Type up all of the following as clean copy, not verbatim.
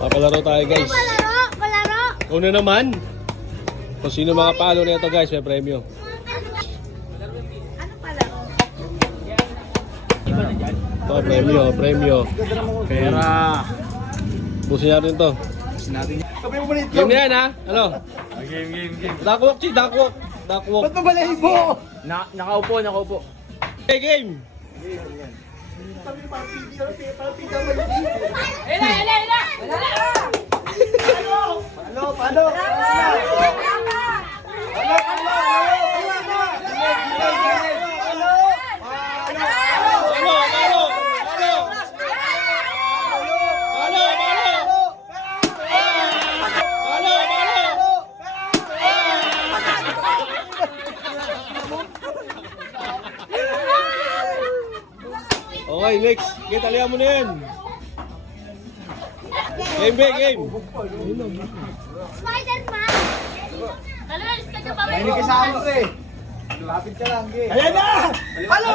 Papalaro tayo guys. Palaro! Una naman. Kung sino mga palo na ito guys, may premyo. Ano palaro? Ito, premyo. Pera. Busin natin to. Game na yan ha? Ano? Game. Duckwalk, Chi, duckwalk. Ba't ba balahibo? Nakaupo. Okay, game. Paano? Okay, next. Okay, talihan mo na yan. Game. Spider-Man! Talagang ka pa ba? Hindi kasama ko eh. Lapit ka lang, game. Ayan na! Palo!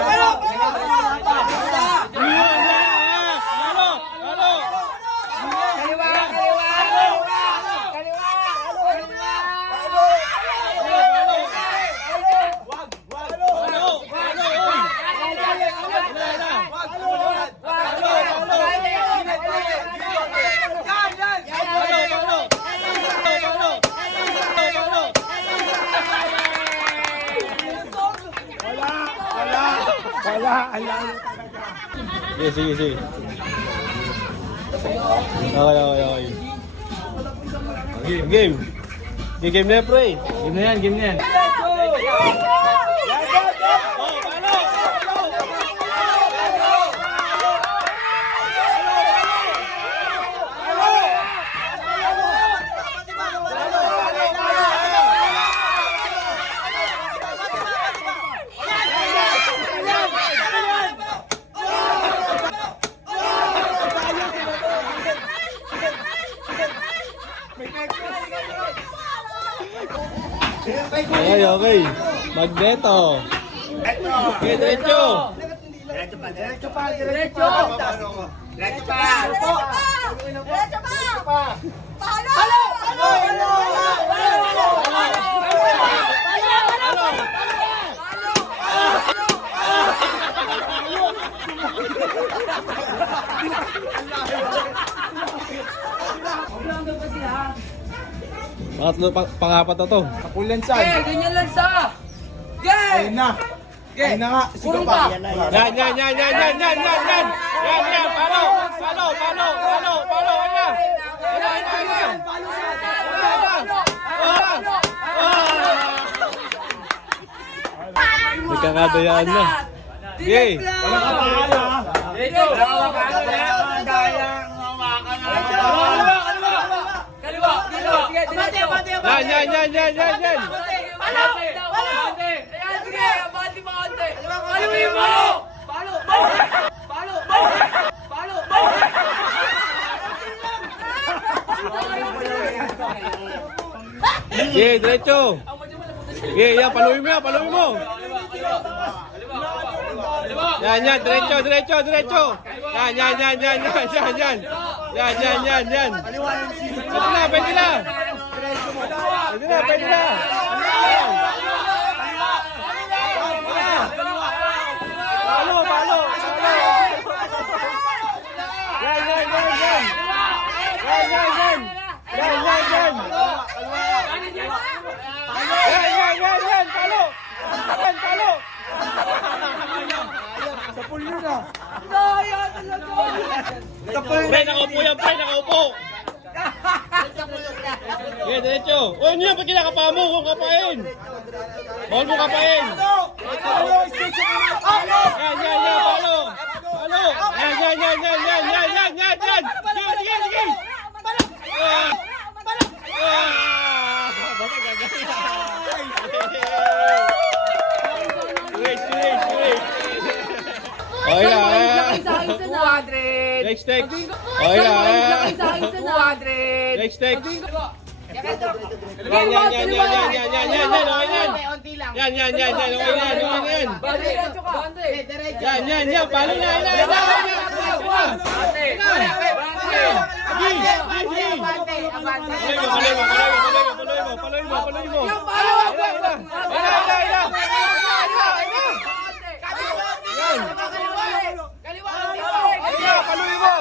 Wala, alam. Sige. Okay. Game. Game na pre. Game na yan. Okay. Magneto. Okay, diretso. Diretso pa. Pangatlo, pangapat na to. Kapulansan. Ganyan lang sa! Ayun na. Ayun na nga. Sige pa. Yan. Palo. May kakadayaan na. Okay. Wala ka pahala. Kaliwa! Sige, diretso! Yan. Palo! Ayan, sige! Bati mo konti! Palo! Okay, diretso. Okay, yan. Paluin mo. Yan. Diretso. Yan. Pwede na. Palo. Palo. Sa pulyo na. Pre, nakaupo yan, nakaupo. Okay, diretso. O, ano yan? Pag kinakapa mo, kung kapain. Bawal mo kapain. Yan, palo. Yan. Okay na. Next. Okay na. Next. Yan. Palo na. Paloy mo. Yung palo! Kaliwa! Paloy mo.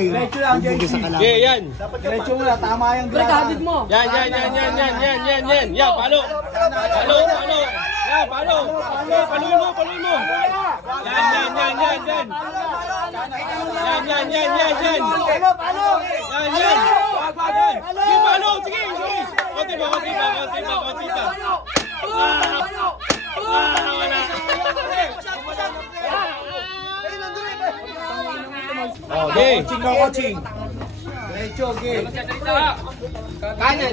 Diretso lang, JC. Okay, yan. Diretso mo na, tama yung grada. Yan. Yan, palo. Yan, palo. Paloy mo. Yan. Palo! Yan. Sige, palo. Sige. Konti pa. Wala. Okay. Coaching. Diretso, game. Kanan.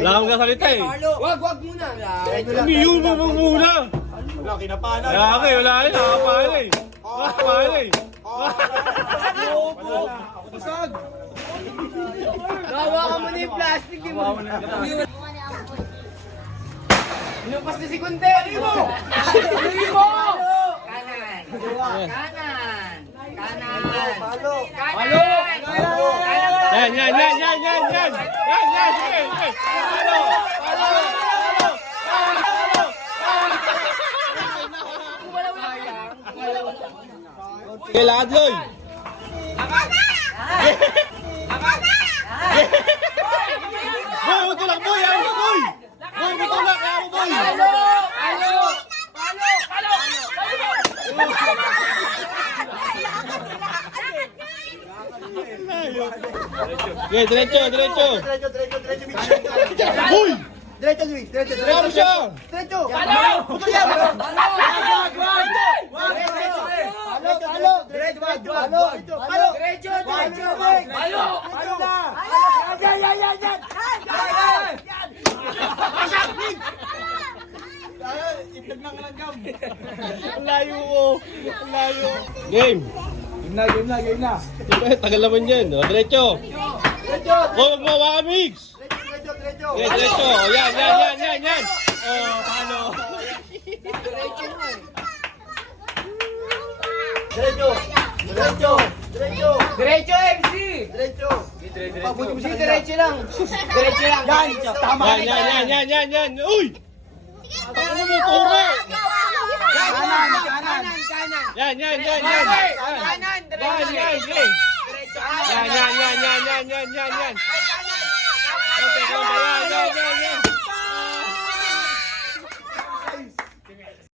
Wala kang kasalita eh. Wag muna. Umiyon mo muna. Wala, kinapanan. Wala rin. Nakapahal eh. Basag. Nawa ka mo na yung plastic, di mo. Inupas na si Kunte! Limo! Kanan! Palo. Yan. Sige. Okay, lakad Loy. Boy, utulak boy. Ayaw mo boy. Boy, utulak. Ayaw mo boy. Okay, diretso. Boy! Diretso, Luis. Diretso. Ayaw mo siya. Diretso. Putol yan. Palo. Diretso. Palo. Diretso! Itag ng langgam. Ang layo ko. Game. Game na. Tagal naman yan. O, diretso. Diretso. Huwag mo hawakan, Mix. Diretso. Okay, diretso. Yan. Oh, paano? Diretso, MC! Diretso. Pabuti mo siya, diretso lang. Yan, tama. Yan. Uy! Ano mo, tore? Kanan. Yan. Kanan, diretso. Yan. Okay, yan.